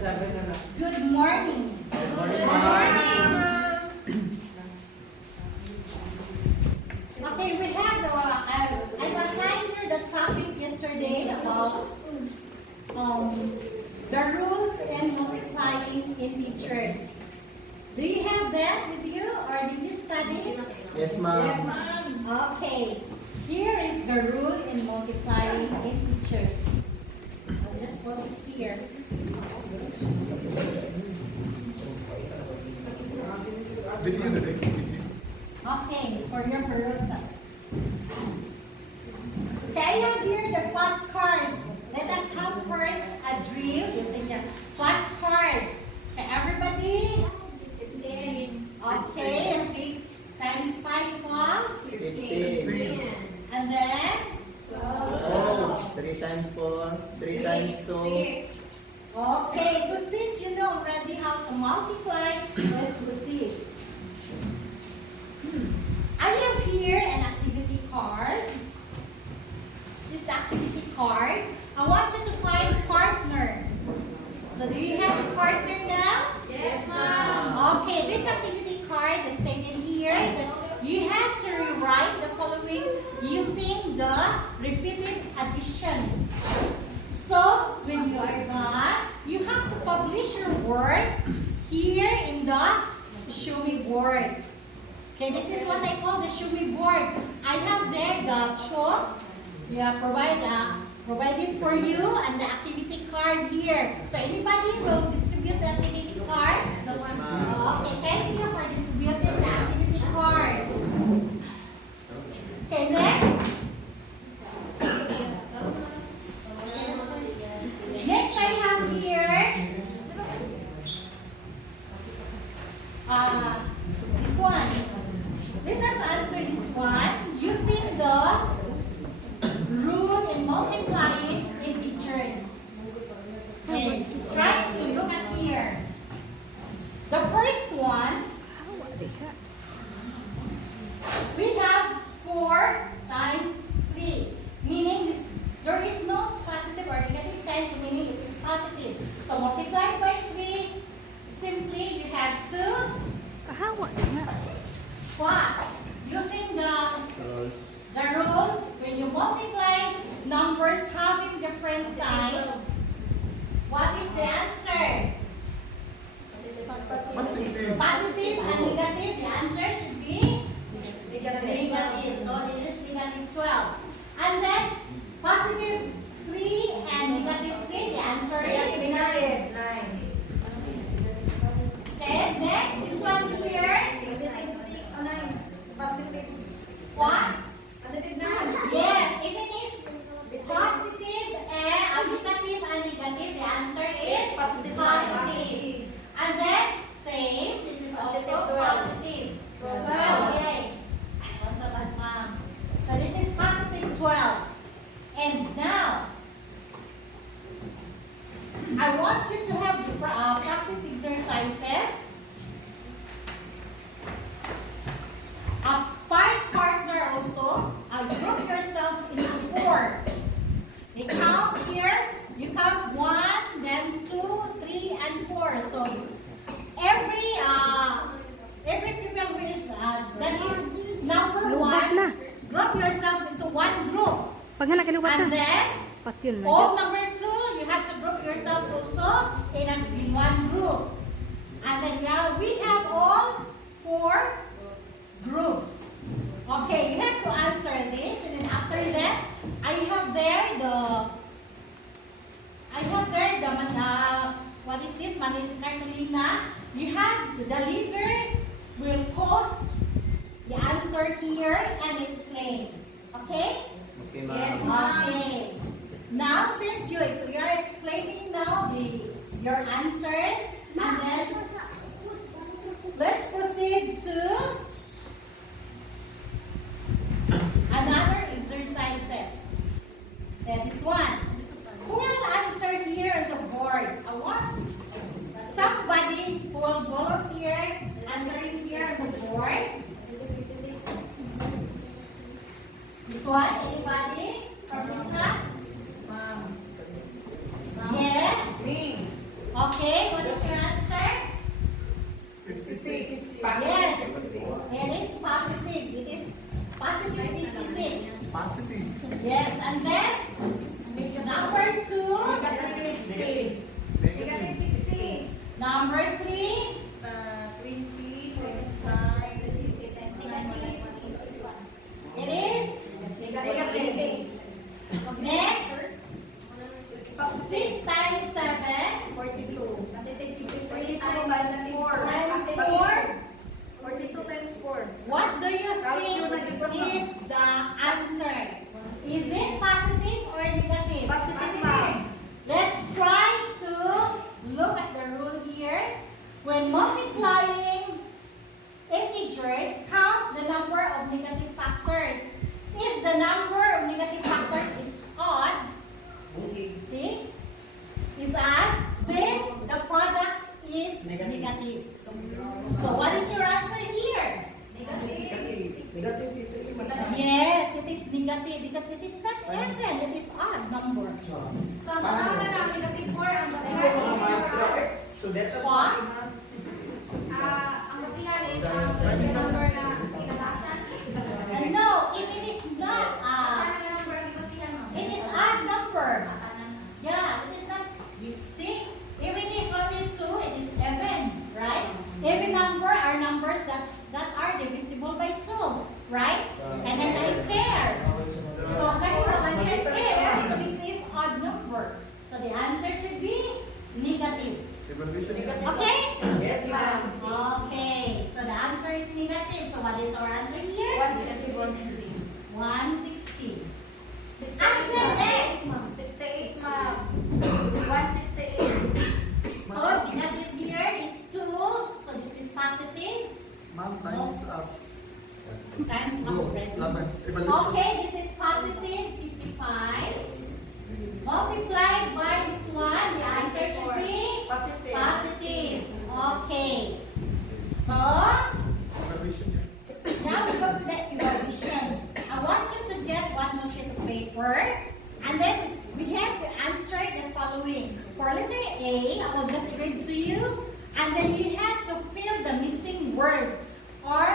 Good morning. Good morning. Okay, we have I assigned you the topic yesterday about the rules in multiplying integers. Do you have that with you or did you study? Yes, ma'am. Okay, here is the rule in multiplying integers. I'll just put it here. Okay, for your perusal. Okay, I have here the flashcards. Let us have first a drill using the flashcards. Okay, everybody? Okay, 3 times 5 plus 15. and then 12. 3 times 4. 3 times 2. okay, so since you know already how to multiply, let's proceed. I have here an activity card. This is the activity card. I want you to find partner. So do you have a partner now? Yes, ma'am. Okay, this activity card is stated here that you have to rewrite the following using the repeated addition. So when you are done, you have to publish your work here in the show me board. Okay, this is what I call the show me board. I have there the chalk, provided for you, and the activity card here. So anybody will distribute the activity card? Okay, thank you for distributing the activity card. Okay, next. Next I have here this one. Let us answer this one using the rule in multiplying integers. Okay, try to look at here. The first one, we have 4 times 3, meaning there is no positive or negative sign, so meaning it is positive. So multiplied by 3, simply you have to what? Using the rules, when you multiply numbers having different signs, what is the answer? Positive and negative. The answer should be negative. So this is negative 12. And then positive 3 and negative 3. The answer is negative 9. Okay, next, this one here. What? Yes, if it is positive and negative and negative, the answer is positive. And then same, this is also positive. 12. Yay. So this is positive 12. And now, I want you to have practice exercises. 5 partner also. Group yourselves into 4. You count here. You count 1, then 2, 3, and 4. So every people with that is number 1. Group yourselves into 1 group. And then all number 2, you have to group yourselves also in 1 group. And then now we have all 4 groups. Okay, you have to answer this, and then after that, I have there the what is this? Cartolina. You have the leader will post the answer here and explain. Okay? Okay, Yes, ma'am. okay. Now, since you are explaining now your answers, and then let's proceed to another exercises. This one. Who will answer here on the board? I want somebody who will volunteer answering here on the board. This one, anybody from the class? Yes? Me. Okay. Okay, what is your answer? 56. Yes, it is positive. It is positive 56. Positive. Yes, and then number 2, Negative 60. Negative. 60. number 3, 20 times 9. it is Negative. next 6 times 7 42. 42 times 4. times 4. 42 times 4. What do you think is the answer? Is it positive or negative? Positive, ma'am. Let's try to look at the rule here. When multiplying integers, count the number of negative factors. If the number of negative factors is odd, see, is odd, then the product is negative. So what is your answer here? Yes, it is negative because it is not even, it is odd number. So that's What? No, if it is not, it is odd number. Yeah, it is not, you see, if it is only 2, it is even, right? Even number are numbers that are divisible by 2, right? And then I pair. So I can pair, so this is odd number. So the answer should be negative. Okay? Yes, ma'am. Okay, so the answer is negative. So what is our answer here? 160. 160. And then next. 68, ma'am. 168. So negative here is 2. So this is positive. Ma'am, times up. Times already. Okay, this is positive 55. Multiplied by this one, the answer should be Positive. positive. Okay. So now we go to the evaluation. I want you to get one more sheet of paper, and then we have to answer the following. For letter A, I will just read to you, and then you have to fill the missing word or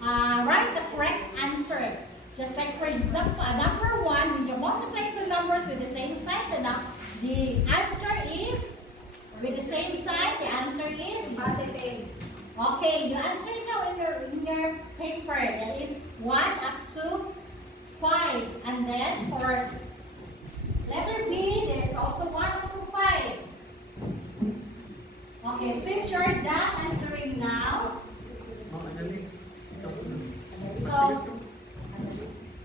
write the correct answer. Just like for example, number 1, when you multiply two numbers with the same sign, the answer is with the same sign. The answer is Positive. okay. You answer now in your paper. That is 1 up to 5, and then for letter B, there is also 1 up to 5. Okay, since you're done answering now, so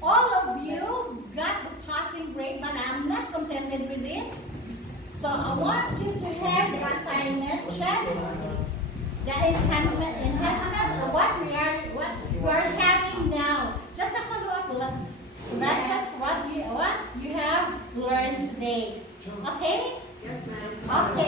all of you got the passing grade, but I'm not contented with it. So I want you to have the assignment, just the enhancement of what we are having now. Just a follow-up lesson what you have learned today. Okay? Yes, ma'am. Okay.